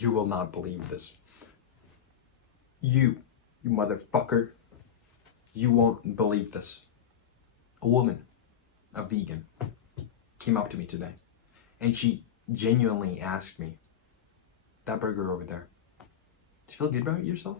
You will not believe this. You motherfucker. You won't believe this. A woman, a vegan, came up to me today and she genuinely asked me, that burger over there, do you feel good about yourself?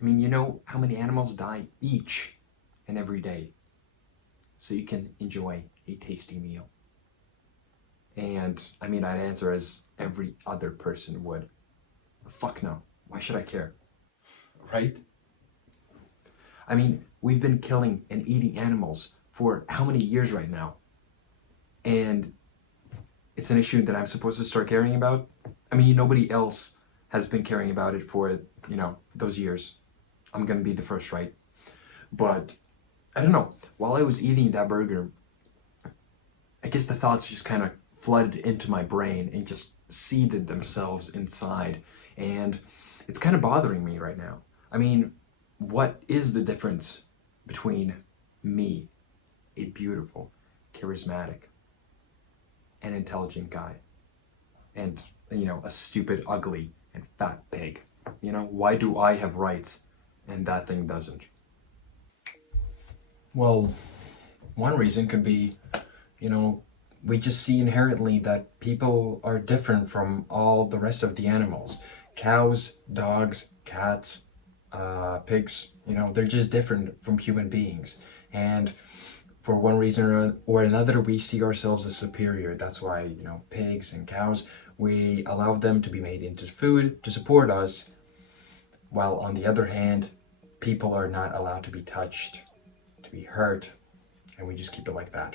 I mean, you know how many animals die each and every day so you can enjoy a tasty meal? And I mean, I'd answer as every other person would. Fuck no. Why should I care? Right? I mean, we've been killing and eating animals for how many years right now? And it's an issue that I'm supposed to start caring about? I mean, nobody else has been caring about it for, you know, those years. I'm gonna be the first, right? But, I don't know, while I was eating that burger, I guess the thoughts just kind of flooded into my brain and just seeded themselves inside. And it's kind of bothering me right now. I mean, what is the difference between me, a beautiful, charismatic, and intelligent guy, and, you know, a stupid, ugly, and fat pig? You know, why do I have rights and that thing doesn't? Well, one reason could be, you know, we just see inherently that people are different from all the rest of the animals. Cows, dogs, cats, pigs, you know, they're just different from human beings. And for one reason or another, we see ourselves as superior. That's why, you know, pigs and cows, we allow them to be made into food to support us, while on the other hand, people are not allowed to be touched, to be hurt, and we just keep it like that.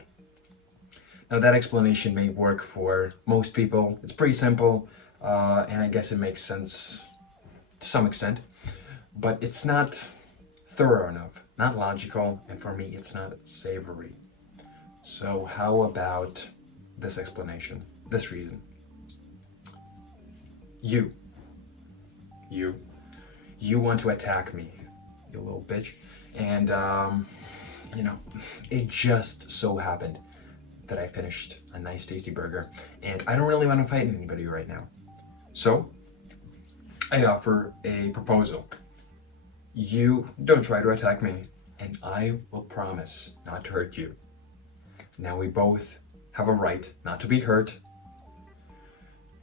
Now that explanation may work for most people. It's pretty simple, and I guess it makes sense to some extent, but it's not thorough enough, not logical, and for me it's not savory. So how about this explanation, this reason? You want to attack me, you little bitch, and you know, it just so happened that I finished a nice tasty burger, and I don't really want to fight anybody right now. So, I offer a proposal. You don't try to attack me, and I will promise not to hurt you. Now we both have a right not to be hurt,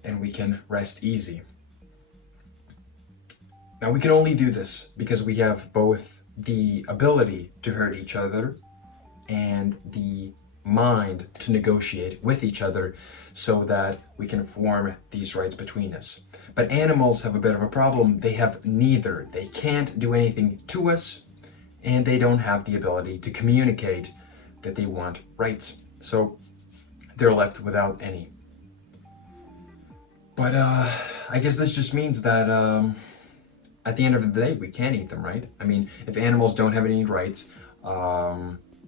and we can rest easy. Now we can only do this because we have both the ability to hurt each other and the mind to negotiate with each other so that we can form these rights between us. But animals have a bit of a problem. They have neither. They can't do anything to us, and they don't have the ability to communicate that they want rights. So they're left without any. But I guess this just means that at the end of the day, we can't eat them, right? I mean, if animals don't have any rights,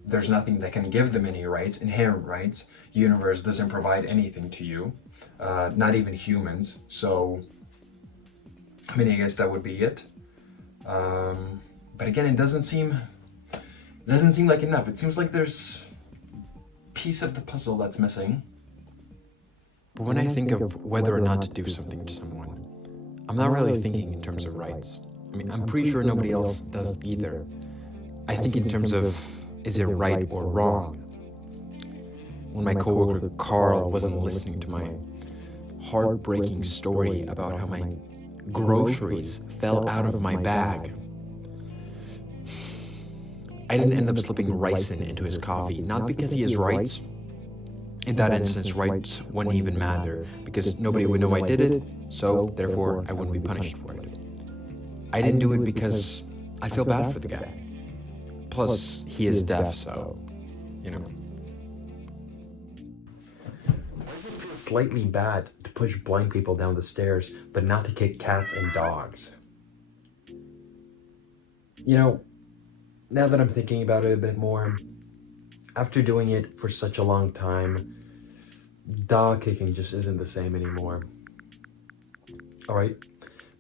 there's nothing that can give them any rights, inherent rights. Universe doesn't provide anything to you, not even humans. So, I mean, I guess that would be it. But again, it doesn't seem like enough. It seems like there's a piece of the puzzle that's missing. But when I think of whether or not to do something to someone, I'm not really thinking in terms of rights. I mean, I'm pretty sure nobody else does either. I think in terms of, is it right or wrong? When my coworker Carl wasn't listening to my heartbreaking story about how my groceries fell out of my bag, I didn't end up slipping ricin into his coffee, not because he has rights. In that instance, rights wouldn't even matter, because nobody would know I did it, so therefore I wouldn't be punished for it. I didn't do it because I feel bad for the guy. Plus, he is deaf, so, you know. Why does it feel slightly bad to push blind people down the stairs, but not to kick cats and dogs? You know, now that I'm thinking about it a bit more, after doing it for such a long time, dog kicking just isn't the same anymore. Alright?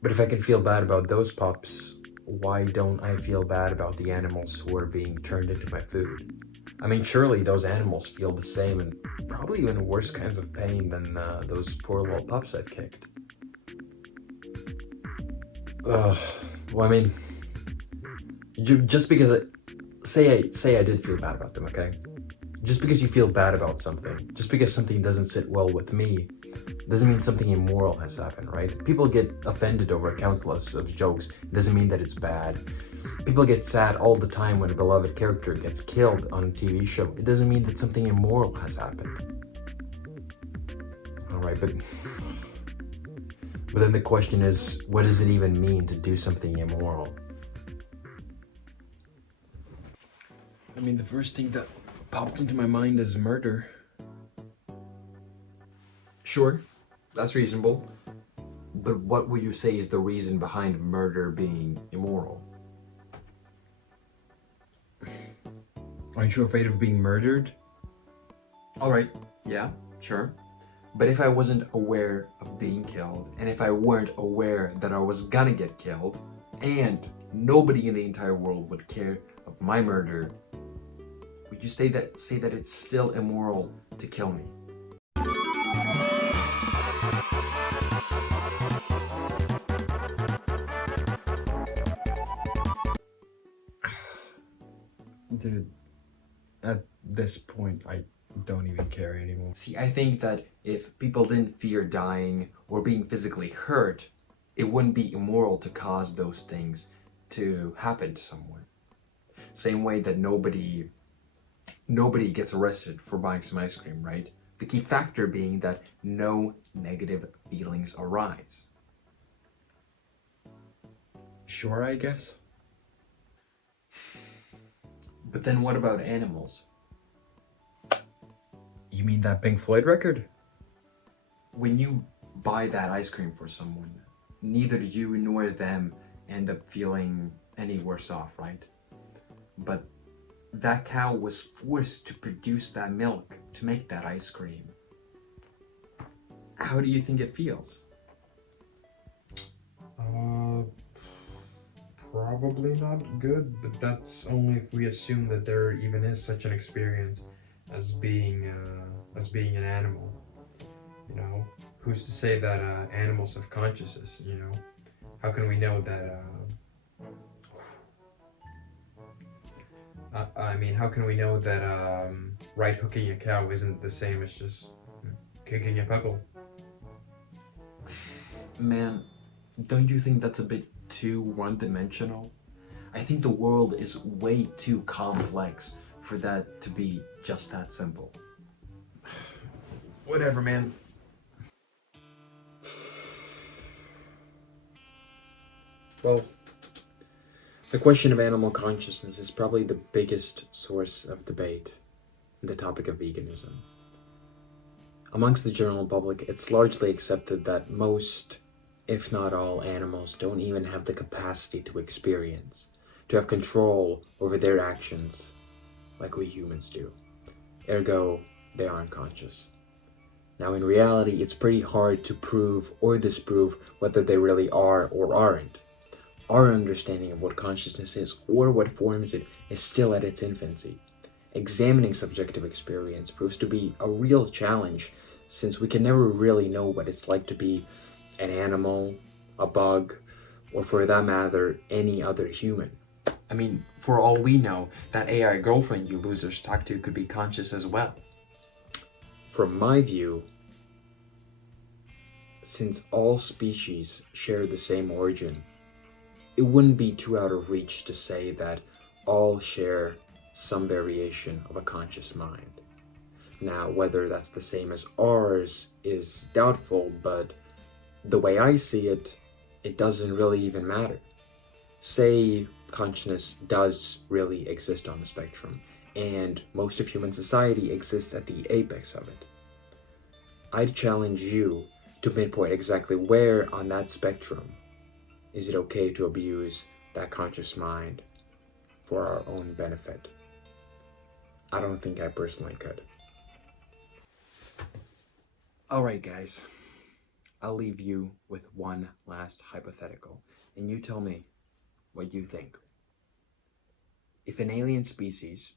But if I can feel bad about those pups, why don't I feel bad about the animals who are being turned into my food? I mean, surely those animals feel the same and probably even worse kinds of pain than those poor little pups I've kicked. Well, I mean, just because say I did feel bad about them, okay? Just because you feel bad about something, just because something doesn't sit well with me, doesn't mean something immoral has happened, right? People get offended over countless of jokes. It doesn't mean that it's bad. People get sad all the time when a beloved character gets killed on a TV show. It doesn't mean that something immoral has happened. All right, but then the question is, what does it even mean to do something immoral? I mean, the first thing that popped into my mind is murder. Sure, that's reasonable. But what would you say is the reason behind murder being immoral? Aren't you afraid of being murdered? Alright, yeah, sure. But if I wasn't aware of being killed, and if I weren't aware that I was gonna get killed, and nobody in the entire world would care of my murder, would you say that it's still immoral to kill me? Dude, at this point, I don't even care anymore. See, I think that if people didn't fear dying or being physically hurt, it wouldn't be immoral to cause those things to happen to someone. Same way that nobody gets arrested for buying some ice cream, right? The key factor being that no negative feelings arise. Sure, I guess. But then what about animals? You mean that Pink Floyd record? When you buy that ice cream for someone, neither you nor them end up feeling any worse off, right? But that cow was forced to produce that milk to make that ice cream. How do you think it feels? Probably not good, but that's only if we assume that there even is such an experience as being an animal. You know, who's to say that animals have consciousness? You know, how can we know that? How can we know that right hooking a cow isn't the same as just kicking a pebble? Man, don't you think that's a bit too one-dimensional? I think the world is way too complex for that to be just that simple. Whatever, man. Well, the question of animal consciousness is probably the biggest source of debate in the topic of veganism. Amongst the general public, it's largely accepted that most, if not all, animals don't even have the capacity to experience, to have control over their actions like we humans do. Ergo, they aren't conscious. Now, in reality, it's pretty hard to prove or disprove whether they really are or aren't. Our understanding of what consciousness is or what forms it is still at its infancy. Examining subjective experience proves to be a real challenge, since we can never really know what it's like to be an animal, a bug, or for that matter, any other human. I mean, for all we know, that AI girlfriend you losers talk to could be conscious as well. From my view, since all species share the same origin, it wouldn't be too out of reach to say that all share some variation of a conscious mind. Now, whether that's the same as ours is doubtful, but the way I see it, it doesn't really even matter. Say consciousness does really exist on the spectrum, and most of human society exists at the apex of it. I'd challenge you to pinpoint exactly where on that spectrum is it okay to abuse that conscious mind for our own benefit. I don't think I personally could. Alright guys, I'll leave you with one last hypothetical, and you tell me what you think. If an alien species,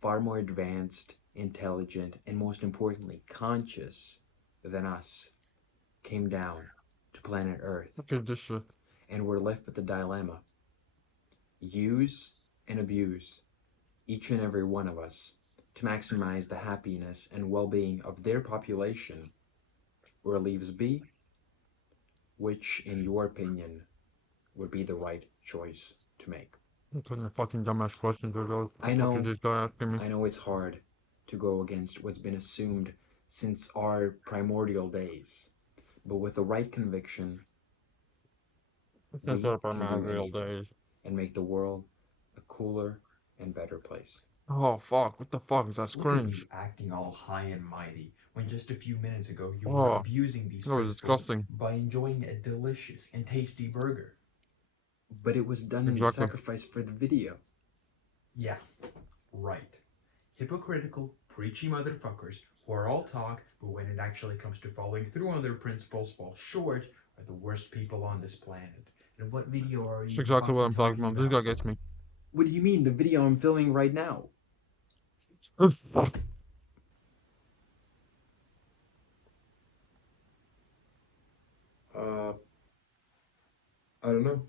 far more advanced, intelligent, and most importantly, conscious than us, came down to planet Earth, and we're left with the dilemma: use and abuse each and every one of us to maximize the happiness and well-being of their population, or leaves be, which, in your opinion, would be the right choice to make? What kind of fucking dumbass questions are those? I What know, this guy asking me? I know it's hard to go against what's been assumed since our primordial days, but with the right conviction, Since we our can do real anything days. and make the world a cooler and better place. Oh fuck! What the fuck? That's Look at cringe. you acting all high and mighty when just a few minutes ago you were Oh, abusing these that was principles disgusting. by enjoying a delicious and tasty burger. But it was done in Exactly. sacrifice for the video. Yeah, right. Hypocritical, preachy motherfuckers who are all talk, but when it actually comes to following through on their principles fall short are the worst people on this planet. And what video are That's you exactly what I'm fucking talking about. This guy gets me. What do you mean, the video I'm filming right now? I don't know.